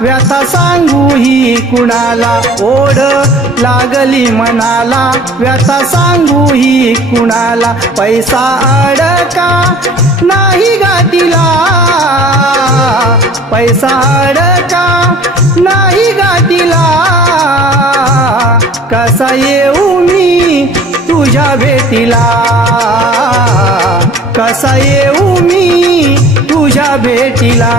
व्यथा सांगू ही कुणाला, ओढ लागली मनाला व्यथा सांगू ही कुणाला. पैसा अडका नाही गाठीला, पैसा अडका नाही गाठीला. कसा येऊ मी तुझ्या भेटीला, कसा येऊ मी तुझ्या भेटीला.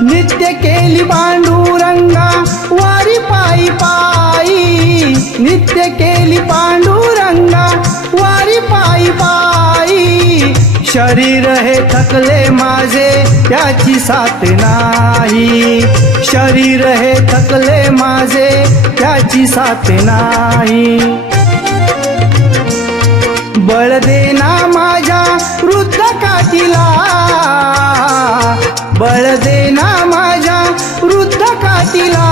नित्य केली पांडुरंगा वारी पायी पायी, नित्य केली पांडुरंगा वारी पायी पायी. शरीर हे थकले माझे त्याची साथ नाही, शरीर हे थकले माझे त्याची साथ नाही. बळ देना माझ्या वृद्ध काठीला, बळ देना माझ्या वृद्ध काठीला.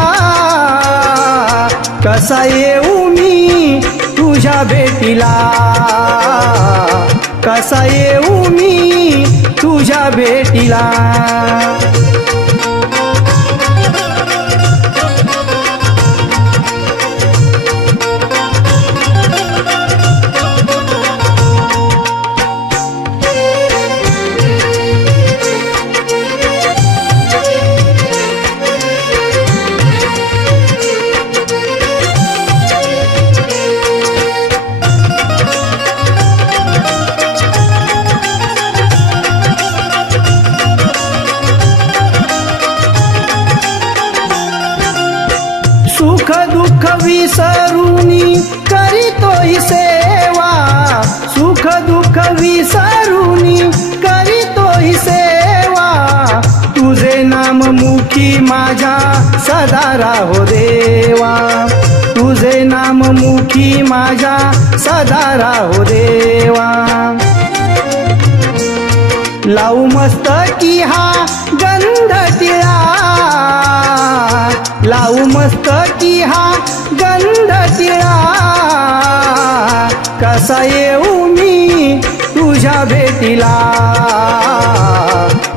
कसा येऊ मी तुझ्या भेटीला, कसा येऊ मी तुझ्या भेटीला. सुख दुःख विसरुनी करीतोय सेवा, सुख दुःख विसरुनी करीतोय सेवा. तुझे नाम मुखी माझ्या सदा राहो देवा, तुझे नाम मुखी माझ्या सदा राहो देवा. लावू मस्तकी हा गंध टिळा, लावू मस्तकी हा गंध टिळा. कसा येऊ मी तुझ्या भेटीला,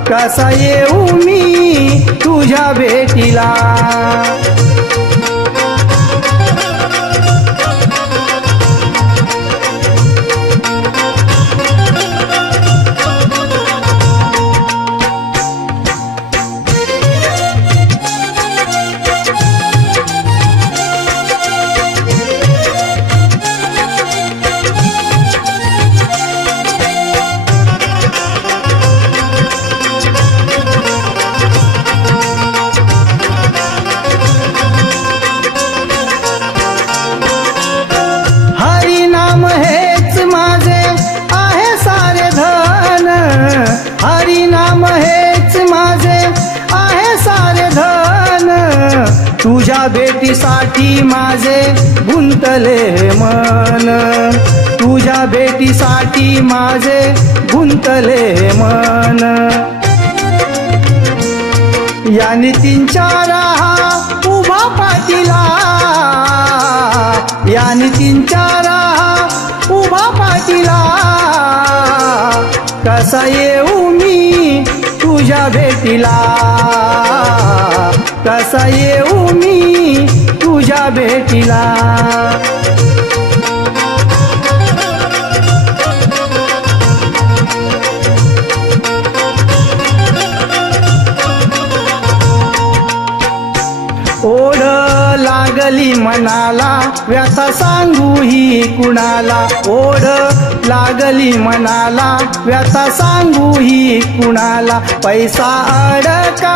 कसा येऊ मी तुझ्या भेटीला. हरिनाम हेच माझे आहे सारे धन, हरिनाम हेच माझे आहे सारे धन. तुझ्या भेटीसाठी माझे गुंतले मन, तुझ्या भेटीसाठी माझे गुंतले मन. या नितींच्या राहा उभा पाठीला, या नितींच्या राहा उभा पाठीला. कसा येऊ मी तुझ्या भेटीला, कसा येऊ मी तुझ्या भेटीला. ओढ लागली मनाला व्यथा सांगू ही कुणाला, ओढ लागली मनाला व्यथा सांगू ही कुणाला. पैसा अडका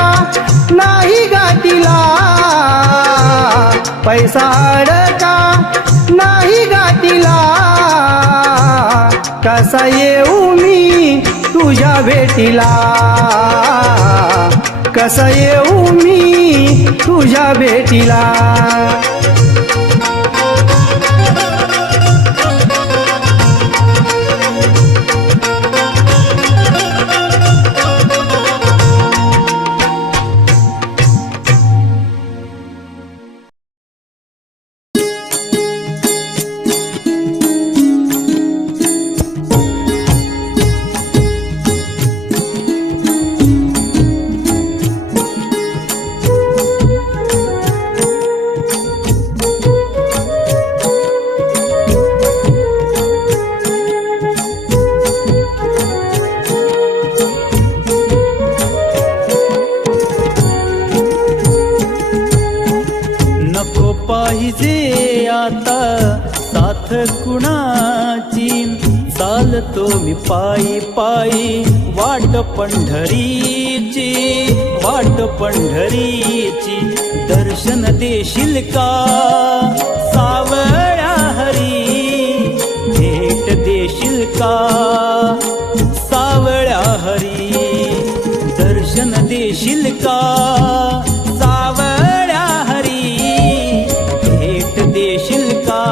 नाही गाठीला, पैसा अडका नाही गाठीला. कसा येऊ मी तुझ्या भेटीला, कसा येऊ मी तुझ्या भेटीला. पाहिजे आता साथ कुणाची, चालतो मी पायी पायी वाट पंढरीची, वाट पंढरीची. दर्शन देशील का सावळ्या हरी, भेट देशील का सावळ्या हरी. दर्शन देशील का सावळ्या हरी, देशील का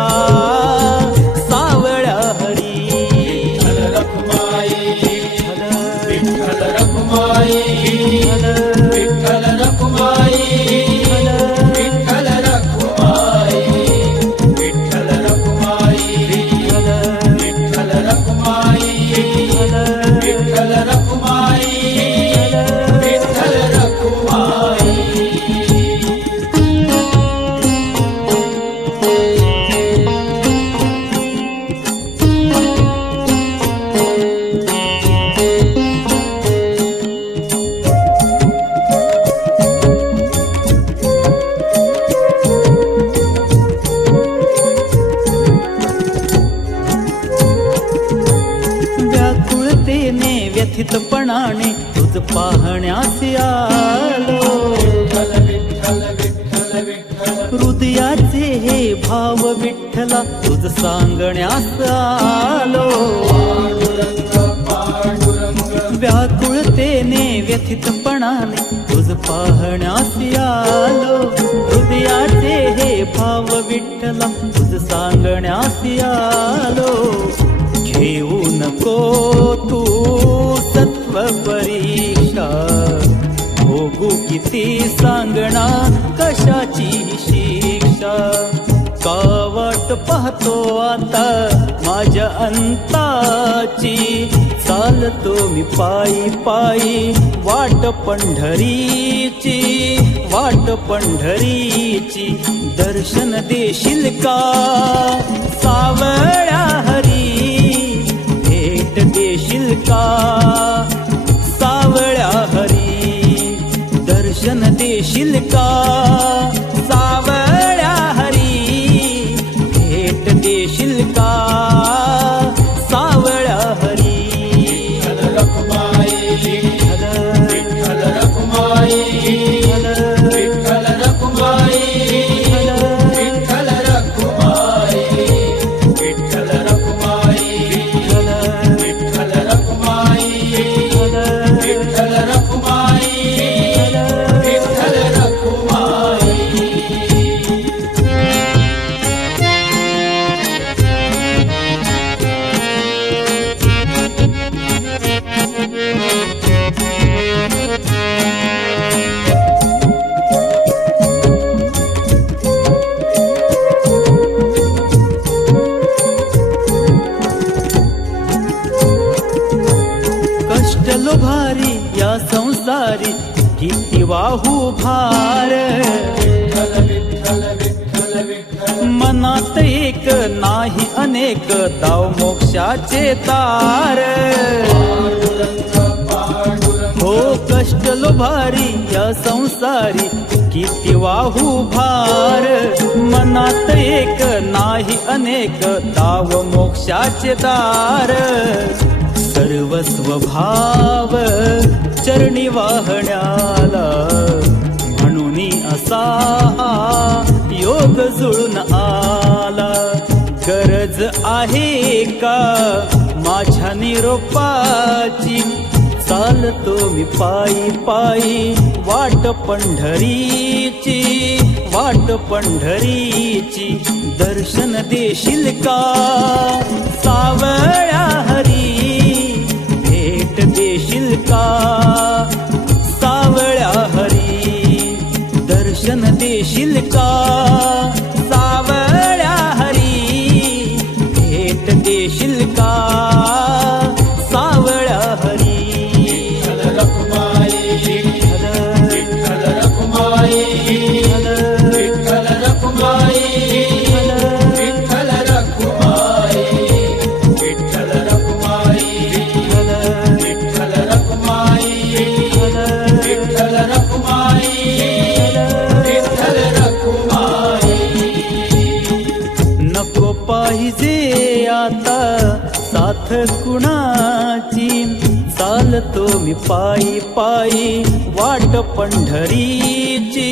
सावळ्या हरी. विठ्ठल रखुमाई, विठ्ठल रखुमाई, विठ्ठल रखुमाई, विठ्ठल रखुमाई, विठ्ठल रखुमाई, विठ्ठल रखुमाई, विठ्ठल रखुमाई, विठ्ठल रखुमाई. व्यथितपणाने तुझ पाहण्यास आलो, हृदयाचे हे भाव विठ्ठला तुझ सांगण्यास आलो. व्याकुळतेने व्यथितपणाने तुझ पाहण्यास आलो, हृदयाचे हे भाव विठ्ठला तुझ सांगण्यास आलो. घेऊ नको तू सत्व परीक्षा, भोगू किती सांगणा कशाची शिक्षा. का वाट पाहतो आता माझ्या अंताची, चालतो मी पायी पायी वाट पंढरीची, वाट पंढरीची. दर्शन देशील का सावळ्या हरी, देशील का सावळ्या हरी. दर्शन देशील का सावळ्या हरी, भेट देशील का सावळ्या हरी. विठ्ठल रखुमाई, विठ्ठल रखुमाई, विठ्ठल रखुमाई, विठ्ठल रखुमाई, विठ्ठल रखुमाई, विठ्ठल रखुमाई, विठ्ठल रखुमाई, विठ्ठल रखुमाई. कष्टलो भारी या संसारी किती वाहू भार, मनात एक नाही अनेक दाव मोक्षाचे तार. हो कष्टलो भारी या संसारी किती वाहू भार, मनात एक नाही अनेक दाव मोक्षाचे दार. सर्वस्व भाव चरणी वाहण्याला, म्हणून असा योग जुळून आला. गरज आहे का माझ्या निरोपाची चालतो मी पायी पायी वाट पंढरीची वाट पंढरीची दर्शन देशील का सावळ्या हरी भेट देशील का सावळ्या हरी दर्शन देशील का सावळ्या हरी भेट देशील का सावळ्या हरी नको पाहिजे आता साथ कुणाची चालतो मी पायी पायी वाट पंढरीची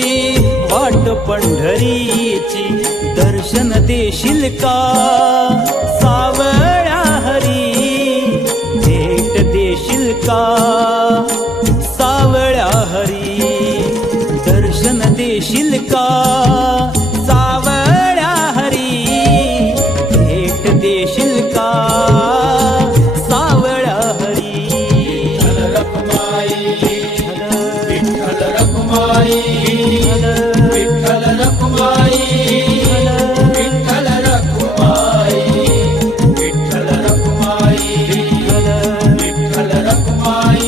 वाट पंढरीची दर्शन देशील का सावळ्या हरी भेट देशील का सावळ्या हरी दर्शन देशील का सावळ्या हरी भेट देशील का सावळ्या हरी विठ्ठल रखुमाई विठ्ठल रखुमाई विठ्ठल रखुमाई विठ्ठल रखुमाई विठ्ठल रखुमाई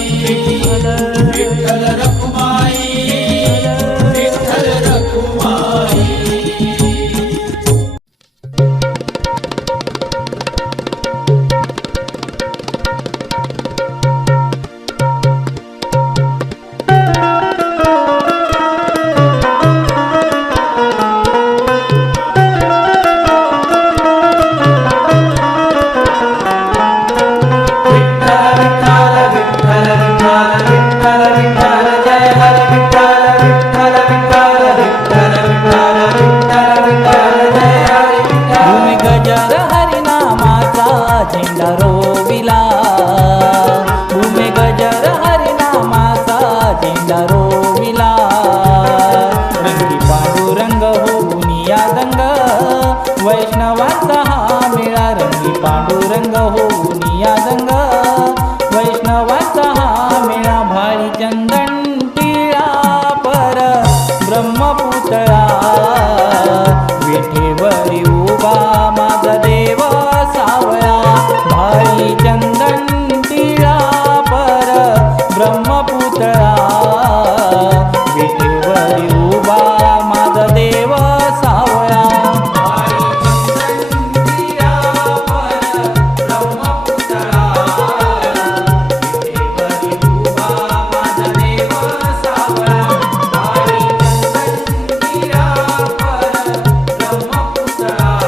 विठ्ठल रखुमाई विठ्ठल रखुमाई भूमी गजर हरिनामाचा झेंडा रोविला भूमी गजर हरिनामाचा झेंडा रोविला रंगी पांडुरंग होऊन या दंग वैष्णवाचा हा मेळा रंगी पांडुरंग होऊन या दंग वैष्णवाचा हा मेळा भाळी चंदन टिळा पर ब्रह्मपुतळा विठेवरी उभा माझा देव सावळा भाई चंदन टिळा पर ब्रह्मपुतळा विठेवरी उभा माझा देव सावळा भाई चंदन टिळा पर ब्रह्मपुतळा विठेवरी उभा माझा देव सावळा भाई चंदन टिळा पर ब्रह्मपुतळा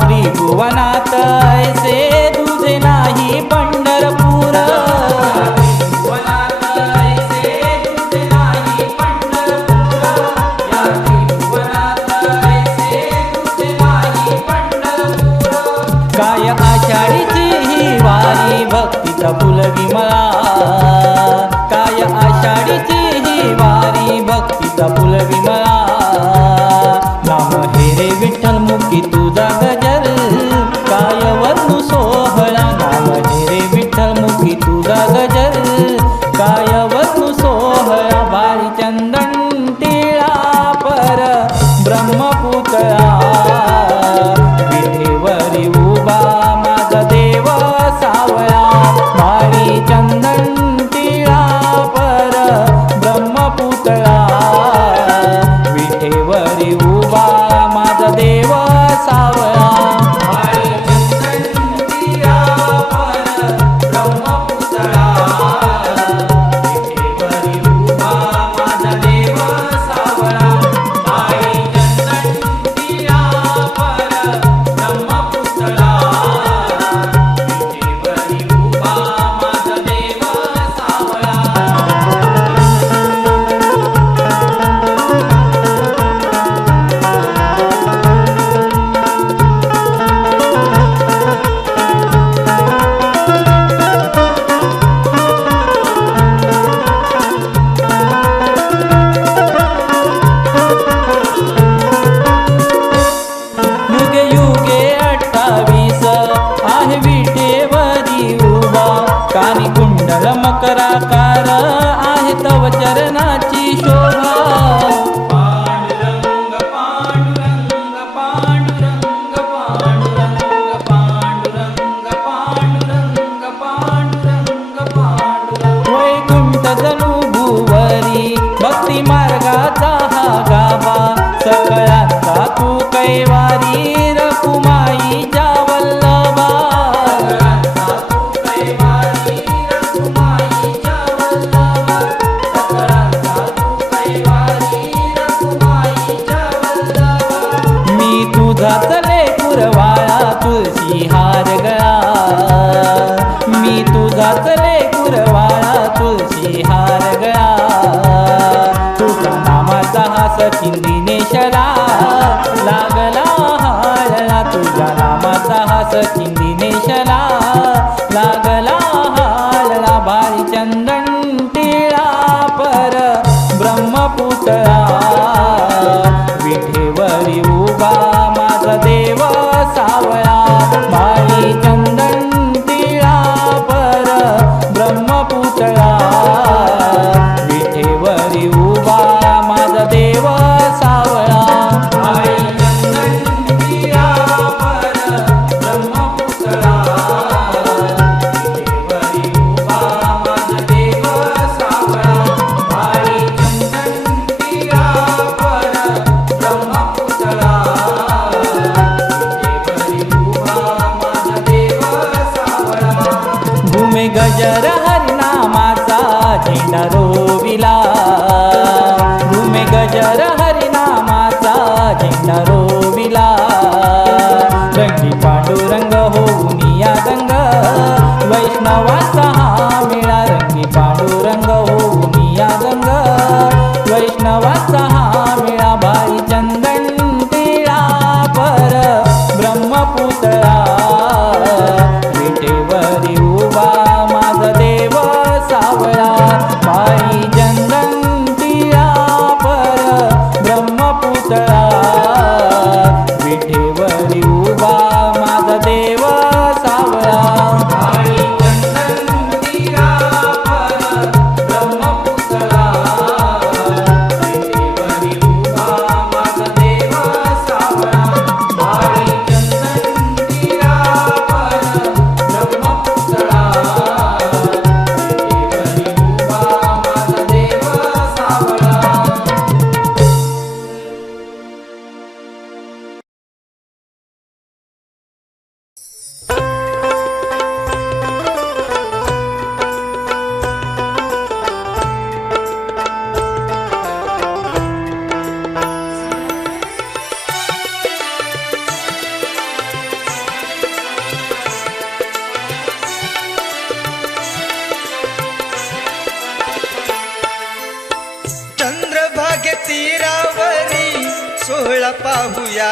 त्रिभुवनात ऐसे तुझे नाही पंढरपूर काय आषाढीची ही वारी भक्तीचा फुल विमळा काय आषाढीची ही वारी भक्तीचा फुल विमळा नाम हे रे विठ्ठल मुखी तुझा गजर काय वर्णू सोहळा नाम हे रे विठ्ठल मुखी तुझा गजर काय वर्णू सोहळा भारी चिंदिनेशला लागला हाळला तुझ्या नामाचा हास चिंदिनेशला लागला हाळला भारी चंदन टिळा पर ब्रह्मपुतळा विठेवरी उभा माझा देव सावळा भारी चंदन टिळा पर ब्रह्मपुतळा विठेवरी उभा माझा देव सावळा भारी चंदन टिळा पर ब्रह्मपुतळा विठेवरी उभा माझा देव सावळा भारी चंदन टिळा पर ब्रह्मपुतळा विठेवरी उभा माझा देव सावळा भूमे गजर हरिनामाचा झेंडा रोविला भूमे गजर हरिनामाचा झेंडा रोविला रंगी पांडुरंग होऊन या गंग वैष्णवाचा हा मेळा रंगी पांडुरंग होऊन या गंग वैष्णवाचा हा मेळा भारी चंदन टिळा पर ब्रह्मपुतळा विठेवरी उभा माझा देव सावळा भारी चंदन टिळा पर ब्रह्मपुतळा विठेवरी उभा माझा देव सावळा भारी चंदन टिळा पर ब्रह्मपुतळा विठेवरी उभा माझा देव सावळा भारी चंदन टिळा पर ब्रह्मपुतळा विठेवरी उभा माझा देव सावळा चंद्रभागे तीरावरी सोहळा पाहूया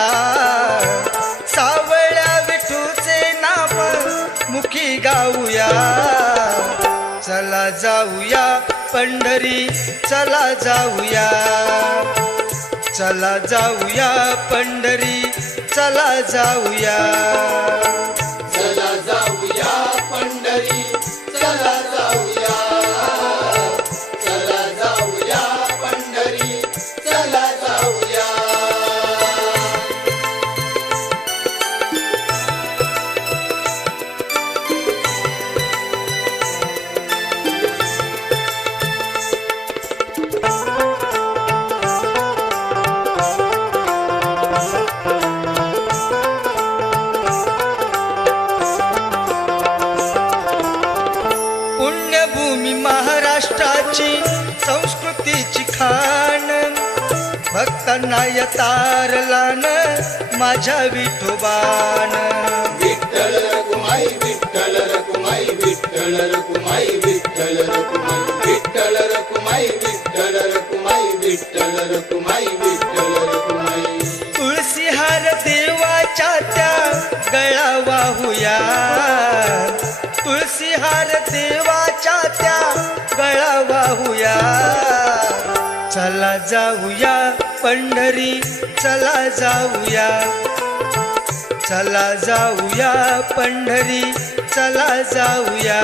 सावळ्या विठूचे नाम मुखी गाऊया चला जाऊया पंढरी चला जाऊया चला जाऊया पंढरी चला जाऊया चला जाऊया पंढरी चला जाऊया चला जाऊया पंढरी चला जाऊया पुण्यभूमी महाराष्ट्राची संस्कृतीची खाण भक्तांना यतारलान माझ्या विठोबान विठ्ठल रखुमाई विठ्ठल रखुमाई विठ्ठल रखुमाई विठ्ठल रखुमाई विठ्ठल रखुमाई विठ्ठल रखुमाई विठ्ठल रखुमाई विठ्ठल रखुमाई तुळशी हार देवाच्या त्या गळा वाहूया तुळशी हार देवाच्या त्या गळा वाहूया चला जाऊया पंढरी चला जाऊया चला जाऊया पंढरी चला जाऊया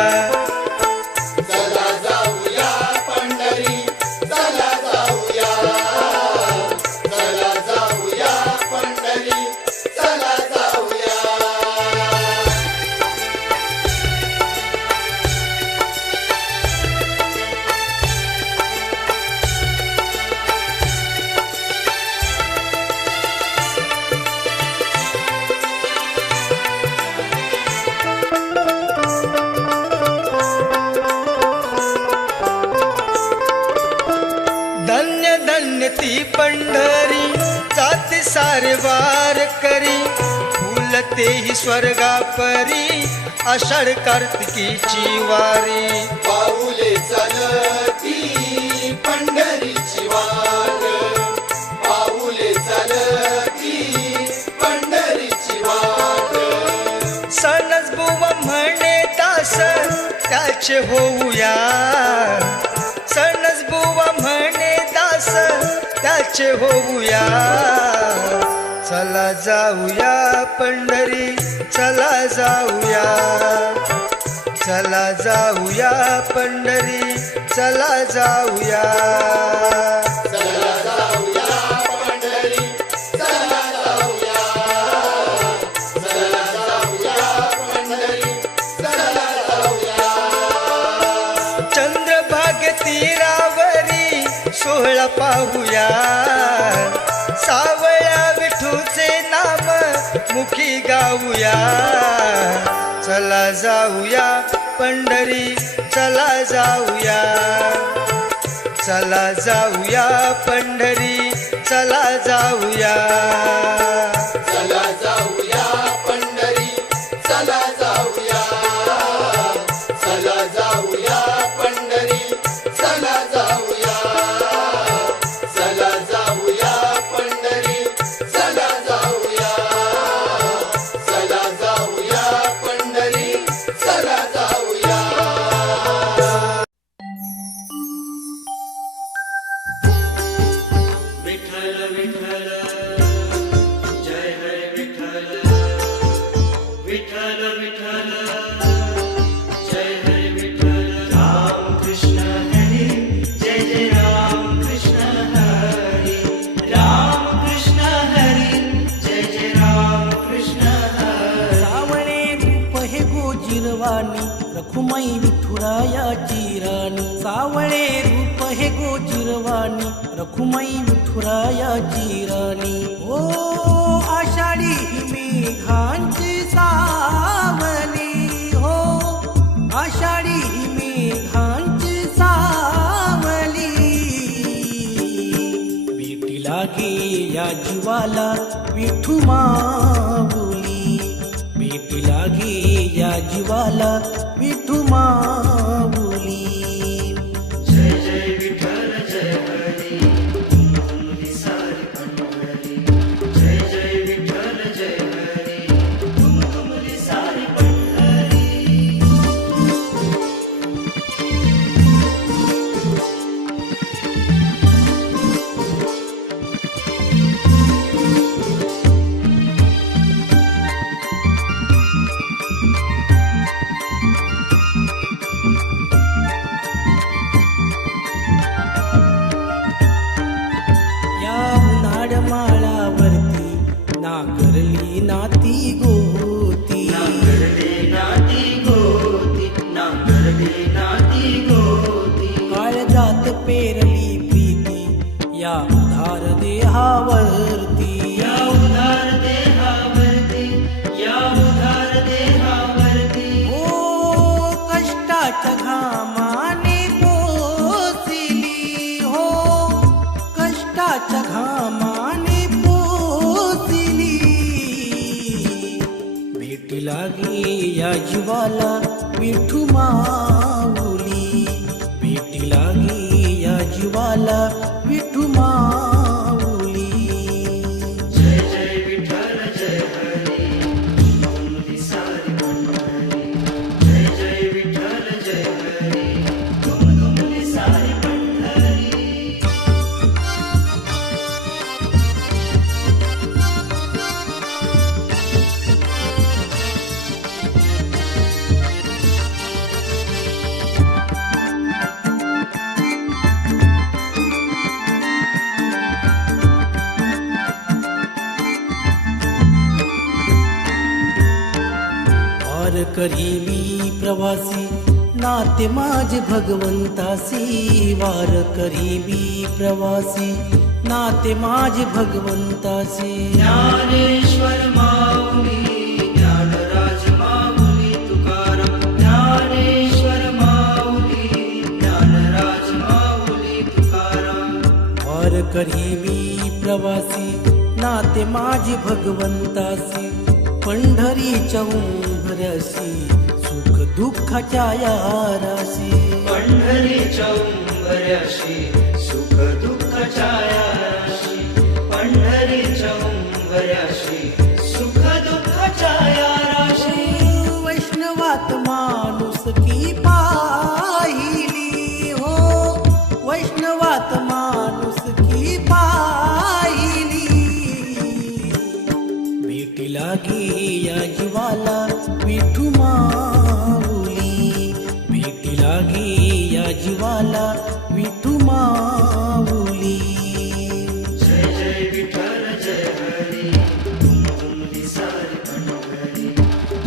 चला जाऊया पंढरी चला जाऊया चला जाऊया पंढरी चला जाऊया धन्य धन्य ती पंढरी जाती सारे वार करी फुलते ही स्वर्गा परी आषाढ कार्तिकीची वारी पाऊले चलती पंढरीची वाट सणसबुवा म्हणे दास त्याचे होऊया, सणसबुवा म्हणे दास त्याचे होऊया. चला जाऊया पंढरी, चला जाऊया, चला जाऊया पंढरी, चला जाऊया. चला जाऊया पंढरी, चला जाऊया, चला जाऊया पंढरी, चला जाऊया. चंद्रभागे तीरावरी सोहळा पाहूया, सावळ्या विठूचे नाम मुखी गाऊया. चला जाऊया पंढरी, चला जाऊया, चला जाऊया पंढरी, चला जाऊया. चला जाऊया पंढरी, चला जाऊया, चला जाऊया पंढरी, चला जाऊया, चला जाऊया पंढरी, चला जाऊया, चला जाऊया पंढरी, चला जाऊया. विठ्ठल विठ्ठल जय हरे विठ्ठल, विठ्ठल विठ्ठल जय हरे विठ्ठल. राम कृष्ण हरी जय जय राम कृष्ण हरी, राम कृष्ण हरी जय जय राम कृष्ण हरी. सावळे रूप हे गोजिरवाणी रखुमाई विठुरायाची राणी, सावळे रूप हे गोजिरवाणी रखुमाई विठुरायाची राणी. ओ आषाढी मेघांची सावली, हो आषाढी मेघांची सावली. भेटी लागे या जीवाला विठू माऊली, भेटी लागे या जीवाला विठू माऊली. जय जय विठ्ठल जय हरी, तुमरी सारी पंढरी. जय जय विठ्ठल जय हरी, तुमरी सारी पंढरी. या उन्हाळ माळावरती नागरली नाती गोती, नांगरली नाती गोती, नांगरली नाती गोती. काळजात पेरली प्रीती या उधार देहावरती. या उधार देहावरती, या उधार देहावरती. ओ कष्टाच्या घामाने पोसिली, हो कष्टाच्या घामाने पोसिली. भेटी लागे या जीवाला विठू माऊली, भेटी लागे या जीवाला विठू माऊली. जय जय विठ्ठल जय हरी, तुमरी सारी पंढरी. जय जय विठ्ठल जय हरी, तुमरी सारी पंढरी. वार करी मी प्रवासी नाते माझे भगवंतासी, वार करी मी प्रवासी नाते माझे भगवंतासी. ज्ञानेश्वर माऊली, ज्ञानराज माऊली तुकाराम. ज्ञानेश्वर माऊली, ज्ञानराज माऊली तुकाराम. वार करी मी प्रवासी नाते माझे भगवंतासी. पंढरीच्या उंबऱ्यासी सुख दुःखाच्या यारासी. पंढरीच्या उंबऱ्याशी सुख दुःखाच्या याराशी. पंढरीच्या उंबऱ्याशी सुख दुःखाच्या याराशी. जीवाला विठू माऊली. जय जय विठ्ठल जय हरी तुमली सारी पंढरी.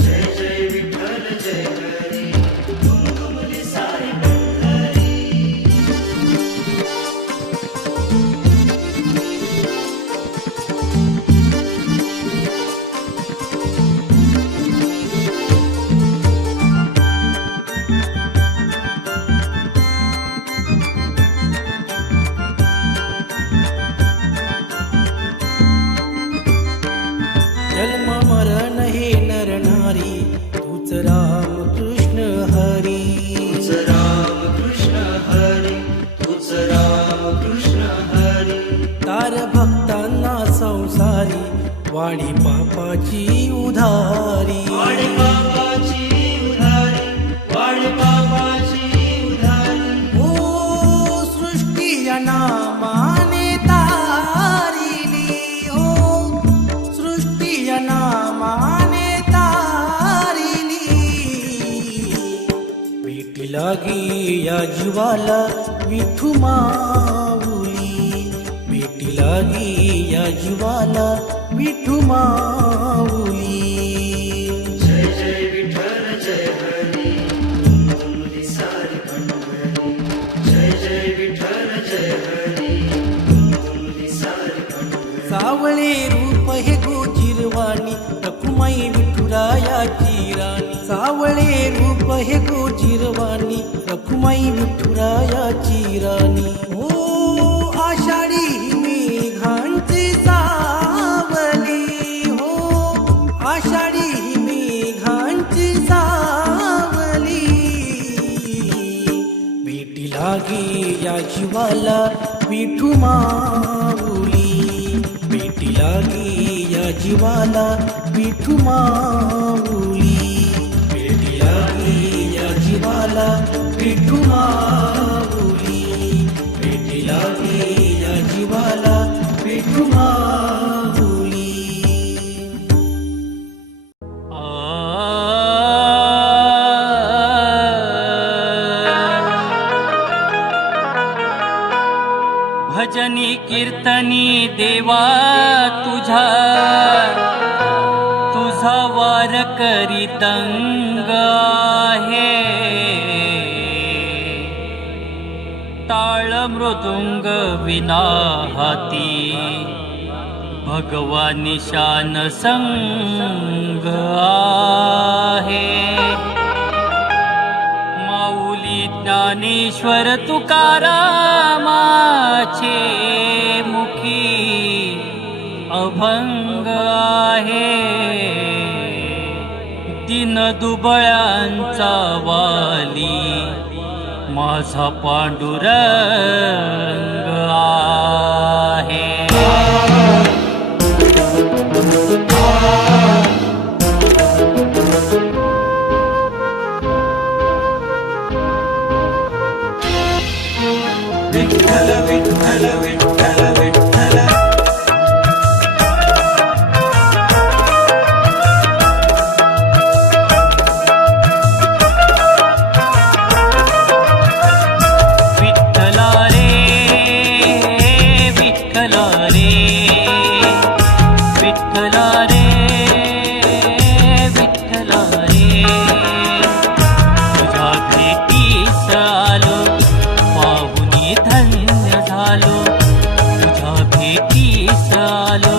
जय जय विठ्ठल जय हरी तुमली सारी पंढरी. जन्म मरण हे नर नारी तूच राम कृष्ण हरी. तुझ राम कृष्ण हरी तुझ राम कृष्ण हरी. तार भक्तांना संसारी वाडी पापाची उधारी. वाढ पापाची उधारी वाढ पापाची उधारी. ओ सृष्टी या नामाने तारिली. ओ सृष्टी या नामाने तारिली. भेटी लागी या जीवाला विठू माऊली. भेटी लागी या जीवाला विठू माऊली. जय जय विठ्ठल जय हरी तुमली सारी पंढरी. जय जय विठ्ठल जय हरी तुमली सारी पंढरी. सावळे रूप हे गोजिरवाणी रखुमाई विठुरायाची राणी. सावळे रूप हे गोजिरवाणी रखुमाई विठुरायाची राणी. हो आषाढी मेघांची सावली. हो आषाढी मेघांची सावली. भेटी लागी या जीवाला विठू माऊली. भेटी लागी या जीवाला विठू माऊली. भेटी लागी या जीवाला विठू माऊली. भेटी लागी या जीवाला विठू माऊली. भजनी कीर्तनी देवा तुझा वार करी तंग आहे. टाळ मृदुंग विना हाती भगवानी शान संग आहे. माऊली ज्ञानेश्वर तुकारामाचे मुखी अभंग आहे. दिन दुबळ्यांचा वाली माझा पांडुरंग आहे. विठ्ठल विठ्ठल विठ्ठल विठ्ठल. विठ्ठला रे विठ्ठला रे विठ्ठला रे विठ्ठला रे. तुझ्या भेटीस आलो पाहुनी धन्य झालो. तुझ्या भेटीस आलो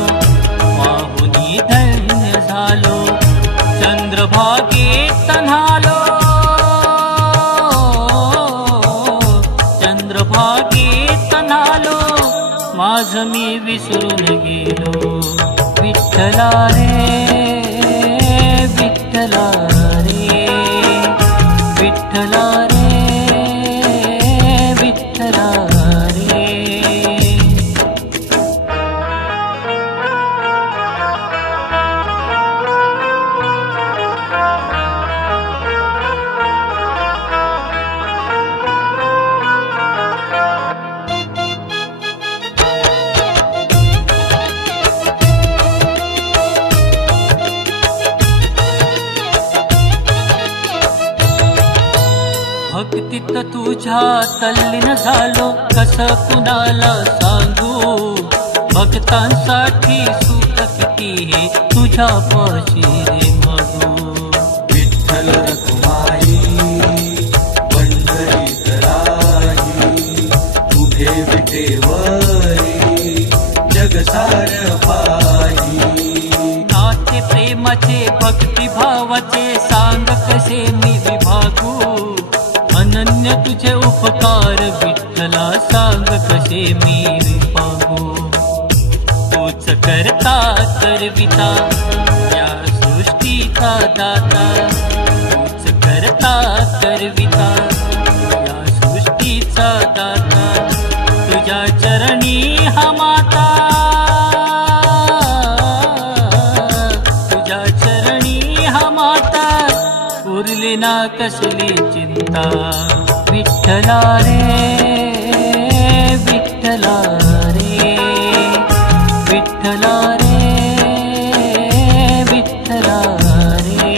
पाहुनी धन्य झालो. चंद्रभागेत न्हालो चंद्रभागेत न्हालो. माझ मी विसरून गेलो. विठ्ठला रे विठ्ठला रे विठ्ठला रे विठ्ठला रे. भक्तीत तुझ्या तल्लीन झालो, कस कुणाला सांगू. भक्तांसाठी सुख किती हे तुझ्या पाशी रे मागू. विठ्ठल रखुमाई पंढरीत राही, उभे विटेवरी जगसार पाही. नाते प्रेमाचे भक्तिभावाचे सांग कसे मी विभागू. अनन्य तुझे उपकार विठ्ठला सांग कसे मी विभागू. तूच करता करविता या सृष्टीचा दाता. तूच करता करविता या सृष्टीचा दाता. तुझ्या चरणी हा माता, तुझ्या चरणी हा माता. उरली ना कसली चिंता. विठ्ठला रे विठ्ठला रे विठ्ठला रे विठ्ठला रे.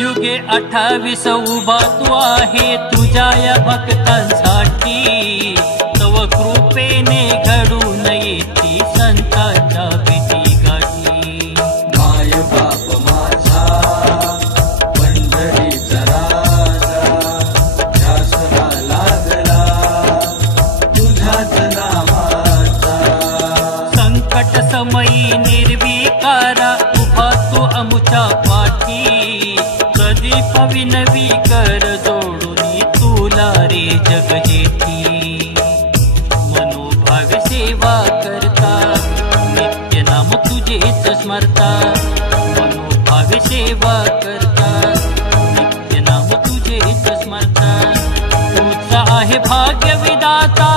युगे 28 उभा तू आहे तुझ्या या भक्तांसाठी. तव कृपेने घडून येती संतांच्या भेटी गाठी. माय बाप माझा पंढरीचा राजा, ध्यासला लागला तुझ्याच नामाचा. संकट समयी निर्विकारा उभा तू अमुच्या पाठी. प्रदीप विनवी कर जोडून तुला रे जगजेठी. मनोभाव सेवा करता नित्य नाम तुझेच स्मरता. मनोभाव सेवा करता नित्य नाम तुझेच स्मरता. तुझा आहे भाग्य विधाता,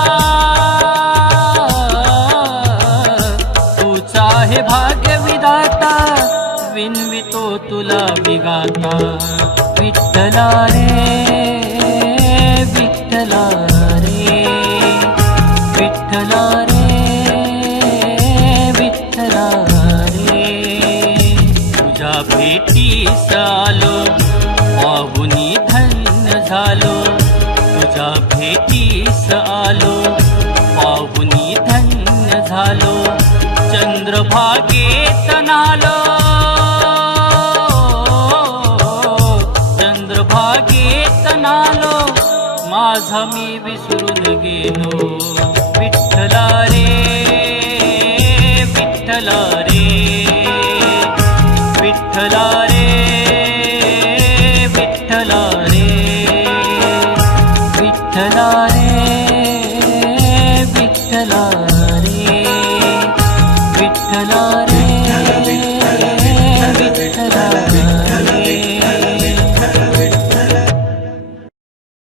तुझा आहे भाग्य विधाता. विनवितो तुला विगाता. विठ्ठला रे विठ्ठला रे विठ्ठला रे विठ्ठला रे. तुझ्या भेटीस आलो पाहुनी धन्य झालो. तुझ्या भेटीस आलो पाहुनी धन्य झालो. चंद्रभागेत नालो, चंद्रभागेत नालो. माझा मी विसरून गेलो. विठ्ठला रे विठ्ठला रे विठ्ठला रे विठ्ठला रे विठ्ठला रे.